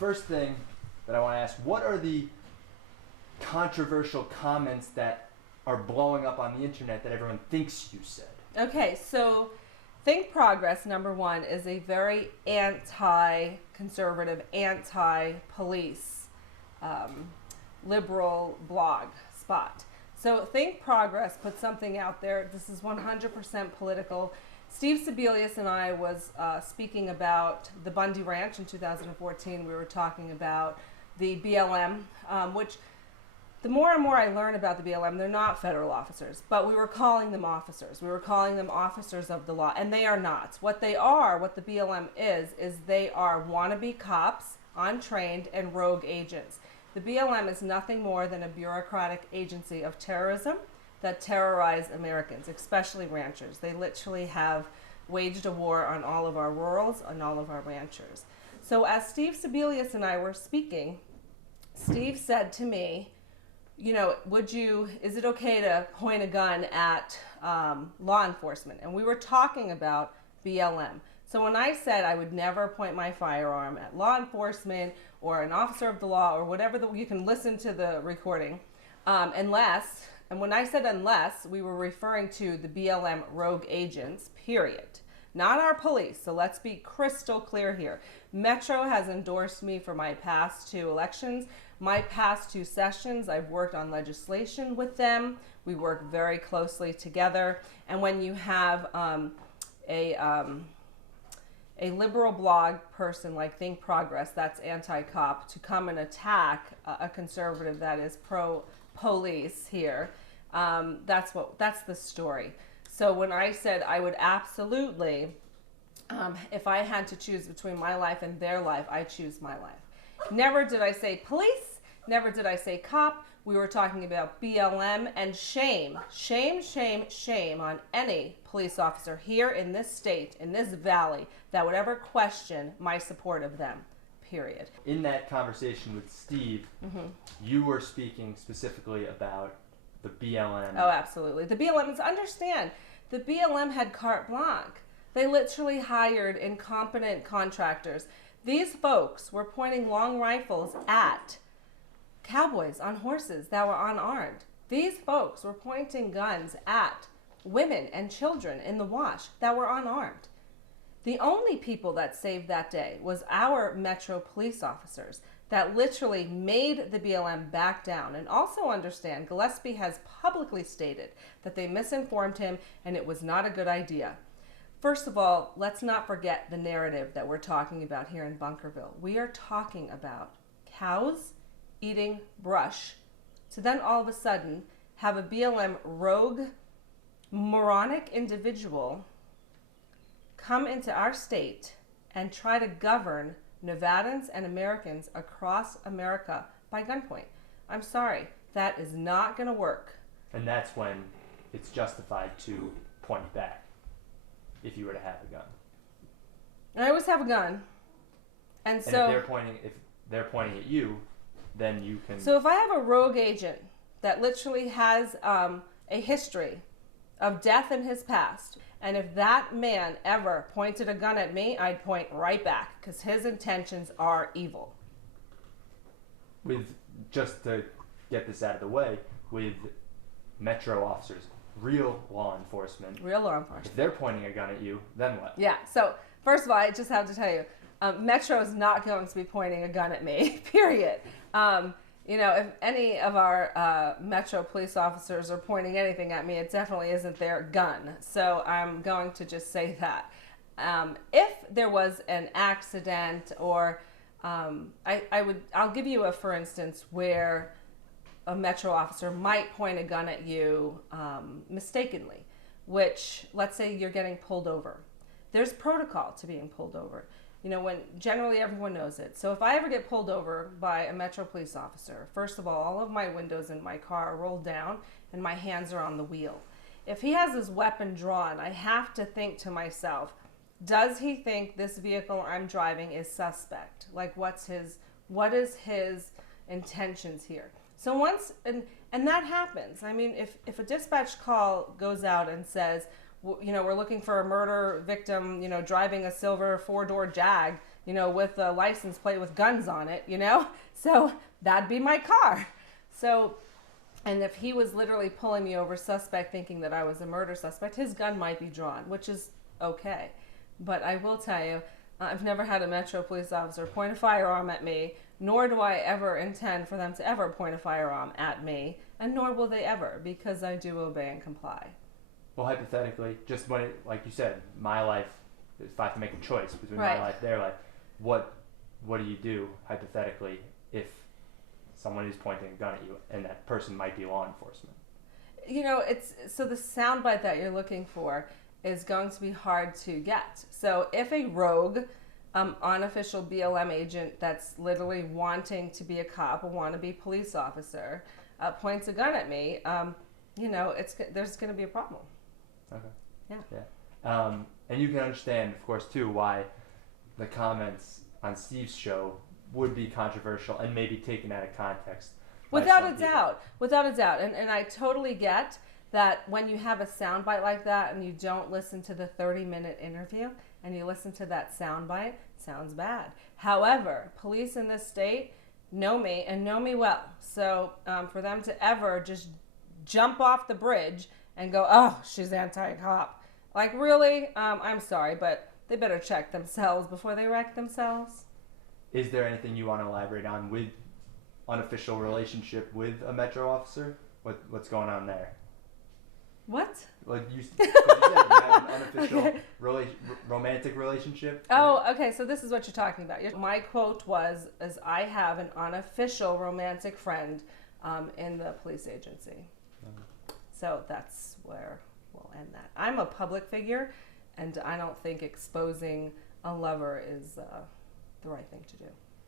first thing that I want to ask, what are the controversial comments that are blowing up on the internet that everyone thinks you said? Okay, so Think Progress, number one, is a very anti-conservative, anti-police, liberal blog spot. So Think Progress put something out there. This is 100% political. Steve Sebelius and I was speaking about the Bundy Ranch in 2014. We were talking about the BLM, which the more and more I learn about the BLM, they're not federal officers, but we were calling them officers. We were calling them officers of the law, and they are not. What they are, what the BLM is they are wannabe cops, untrained, and rogue agents. The BLM is nothing more than a bureaucratic agency of terrorism that terrorize Americans, especially ranchers. They literally have waged a war on all of our rurals, on all of our ranchers. So as Steve Sebelius and I were speaking, Steve said to me, you know, is it okay to point a gun at law enforcement? And we were talking about BLM. So when I said I would never point my firearm at law enforcement or an officer of the law or whatever, you can listen to the recording, unless, and when I said unless, we were referring to the BLM rogue agents, period. Not our police, so let's be crystal clear here. Metro has endorsed me for my past 2 elections. My past 2 sessions, I've worked on legislation with them. We work very closely together. And when you have a liberal blog person like Think Progress, that's anti-cop, to come and attack a conservative that is pro-police here, that's the story. So when I said I would absolutely, if I had to choose between my life and their life, I choose my life. Never did I say police, never did I say cop. We were talking about BLM, and shame on any police officer here in this state, in this valley, that would ever question my support of them, period. In that conversation with Steve, you were speaking specifically about the BLM. Oh, absolutely. The BLM, understand, the BLM had carte blanche. They literally hired incompetent contractors. These folks were pointing long rifles at cowboys on horses that were unarmed. These folks were pointing guns at women and children in the wash that were unarmed. The only people that saved that day was our Metro police officers that literally made the BLM back down. And also understand, Gillespie has publicly stated that they misinformed him and it was not a good idea. First of all, let's not forget the narrative that we're talking about here in Bunkerville. We are talking about cows eating brush to then all of a sudden have a BLM rogue, moronic individual come into our state and try to govern Nevadans and Americans across America by gunpoint. I'm sorry, that is not going to work. And that's when it's justified to point back, if you were to have a gun. I always have a gun. And so if they're pointing at you, then you can... So if I have a rogue agent that literally has a history of death in his past, and if that man ever pointed a gun at me, I'd point right back, because his intentions are evil. Just to get this out of the way, with Metro officers, real law enforcement, if they're pointing a gun at you, then what? Yeah, so first of all, I just have to tell you, Metro is not going to be pointing a gun at me, period. You know, if any of our Metro police officers are pointing anything at me, it definitely isn't their gun. So I'm going to just say that. If there was an accident, or I'll give you a for instance where a Metro officer might point a gun at you mistakenly, which, let's say you're getting pulled over. There's protocol to being pulled over. You know, when generally everyone knows it. So if I ever get pulled over by a Metro police officer, first of all of my windows in my car are rolled down and my hands are on the wheel. If he has his weapon drawn, I have to think to myself, does he think this vehicle I'm driving is suspect? Like, what is his intentions here? So once, and that happens. I mean, if a dispatch call goes out and says, you know, we're looking for a murder victim, you know, driving a silver 4-door Jag, with a license plate with guns on it, So that'd be my car. So, and if he was literally pulling me over suspect thinking that I was a murder suspect, his gun might be drawn, which is okay. But I will tell you, I've never had a Metro police officer point a firearm at me, nor do I ever intend for them to ever point a firearm at me, and nor will they ever, because I do obey and comply. Well, hypothetically, just when like you said, my life, if I have to make a choice between Right. my life, their life, what do you do, hypothetically, if someone is pointing a gun at you and that person might be law enforcement? So the soundbite that you're looking for is going to be hard to get. So if a rogue, unofficial BLM agent that's literally wanting to be a cop, a wannabe police officer, points a gun at me, there's going to be a problem. Okay. Yeah. And you can understand, of course, too, why the comments on Steve's show would be controversial and maybe taken out of context. Without a doubt. And I totally get that when you have a soundbite like that and you don't listen to the 30-minute interview and you listen to that soundbite, sounds bad. However, police in this state know me and know me well. So for them to ever just jump off the bridge and go, oh, she's anti-cop. Like, really? I'm sorry, but they better check themselves before they wreck themselves. Is there anything you want to elaborate on with unofficial relationship with a Metro officer? What's going on there? What? Like you said you have an unofficial romantic relationship. Oh, okay. So this is what you're talking about. My quote was, I have an unofficial romantic friend in the police agency. So that's where we'll end that. I'm a public figure, and I don't think exposing a lover is the right thing to do.